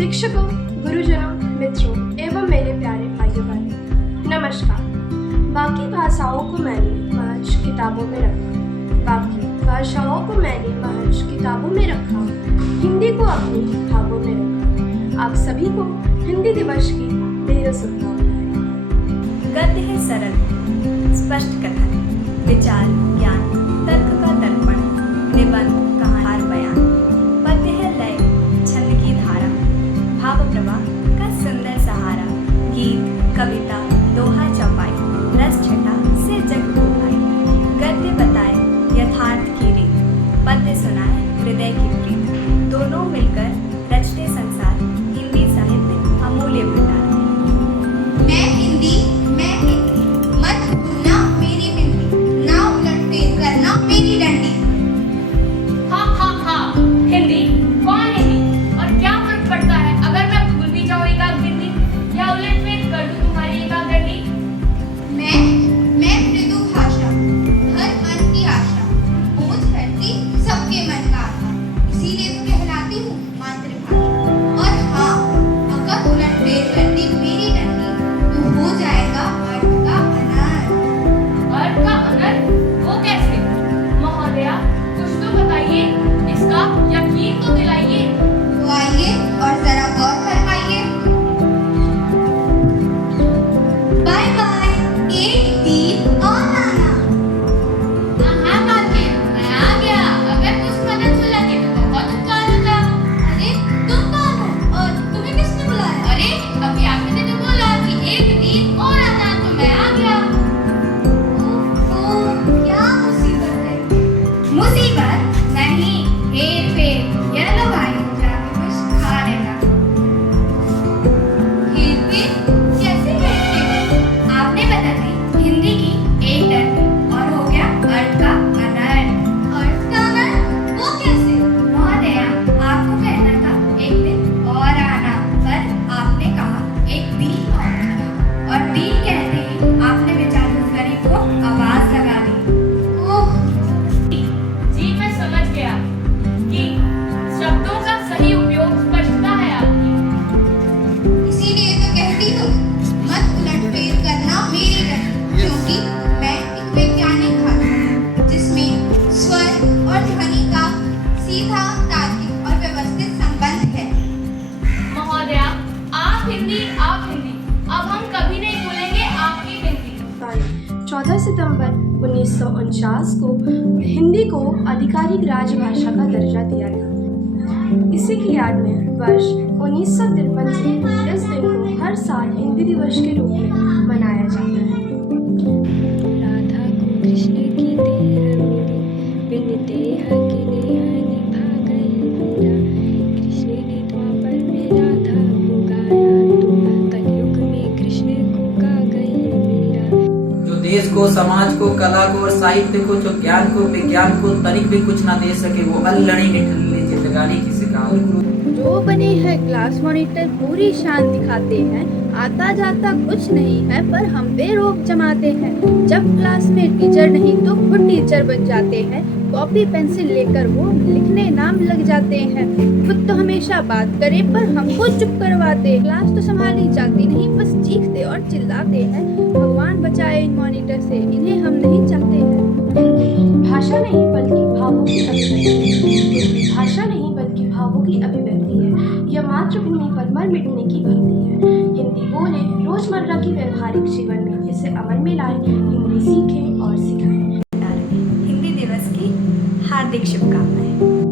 शिक्षकों, गुरुजनों, मित्रों एवं मेरे प्यारे भाइयों बहनों, नमस्कार। बाकी भाषाओं को मैंने महज किताबों में रखा, हिंदी को अपनी किताबों में रखा। आप सभी को हिंदी दिवस की ढेरों शुभकामनाएं। गद्य है सरल, स्पष्ट कथन, विचार, ज्ञान, तर्क का दर्पण, निबंध, कहानी, बयान। पद्य है लय, छंद की धारा, भाव प्रवाह का सुंदर सहारा। गीत, कविता, दोहा, चौपाई, रस छटा से जग को भाई। गद्य बताए यथार्थ की रीत, पद्य सुनाए हृदय की प्रीत। दोनों मिलकर रचते संसार, हिंदी साहित्य अमूल्य भंडार। मैं हिंदी, मत भूलना मेरी बिंदी, ना उलट फेर करना मेरी डंडी। हाँ, हिंदी कौन है हिंदी और क्या फर्क पड़ता है अगर मैं भूल भी जाऊँ एकाक बिंदी या उलट फेर कर दूँ तुम्हारी एकाक डंडी। मैं मृदु भाषा, हर मन की आशा, बोझ हरती सबके मन का आशा, इसीलिए तो कहलाती हूँ मातृभाषा। और हाँ, अगर उलट फेर करती मेरी डंडी तो हो जाएगा अर्थ का अनर्थ। अर्थ का अनर्थ वो कैसे? महोदया कुछ तो बताइए, इसका यकीन तो दिलाइए। तो आइए और जरा गौर फरमाइए। बाय बाय, एक दिन और आना। हाँ काके, मैं आ गया। अगर कुछ मदद हो लगे तो बहुत उपकार होगा। अरे तुम कौन हो और तुम्हें किसने बुलाया? अरे अभी आपने तो बोला कि एक दिन और आना, तो मैं आ गया। ओह, क्या मुसीबत है। मुसीबत नहीं, हेर फेर। ये लो भाई, जाके कुछ खा लेना। हेरफेर? कैसे हेरफेर? आपने बता दी हिंदी की एक डंडी और हो गया अर्थ का अनर्थ। अर्थ का अनर्थ? वो कैसे? महोदया आपको कहना था एक दिन और आना, पर आपने कहा एक दिन और आना। और दिन कहते ही आपने बेचारे उस गरीब को आवाज लगा दी। ओह, जी मैं समझ गया कि शब्दों का सही उपयोग स्पष्टता है आपकी। इसीलिए तो कहती हूँ मत उलट फेर करना मेरी डंडी, क्योंकि मैं एक वैज्ञानिक भाषा हूँ जिसमें स्वर और ध्वनि का सीधा, तार्किक और व्यवस्थित संबंध है। महोदया आप हिंदी। अब हम कभी नहीं भूलेंगे आपकी हिंदी। 14 सितंबर 1949 को हिंदी को आधिकारिक राजभाषा का दर्जा दिया गया। इसी की याद में वर्ष 1953 से इस दिन को हर साल हिंदी दिवस के रूप में मनाया जाता है। राधा को कृष्ण की देह मेरी, बिन देह के नेह निभा गई मीरा। कृष्ण ने द्वापर में राधा को गाया, तो कलयुग में कृष्ण को गा गई मीरा। जो देश को, समाज को, कला को और साहित्य को, जो ज्ञान को, विज्ञान को तनिक भी कुछ ना दे सके, वो अल्लड़ी निठल्ली जिंदगानी की शिकार। जो बने हैं क्लास मॉनिटर पूरी शान दिखाते हैं, आता जाता कुछ नहीं है पर हम पे रोक जमाते हैं। जब क्लास में टीचर नहीं तो खुद टीचर बन जाते हैं, कॉपी पेंसिल लेकर वो लिखने नाम लग जाते हैं। खुद तो हमेशा बात करे पर हमको चुप करवाते। क्लास तो संभाली जाती नहीं, बस चीखते और चिल्लाते हैं। भगवान बचाए इन मॉनिटर से, इन्हें हम नहीं चाहते हैं। भाषा नहीं बल्कि भावों की अभिव्यक्ति। भाषा नहीं बल्कि भावों की अभिव्यक्ति है। यह मातृभूमि पर मर मिटने की भक्ति है। हिंदी बोले, रोजमर्रा की व्यवहारिक जीवन में इसे अमल में लाए, हिंदी सीखें और सिखाएं। हिंदी दिवस की हार्दिक शुभकामनाएं।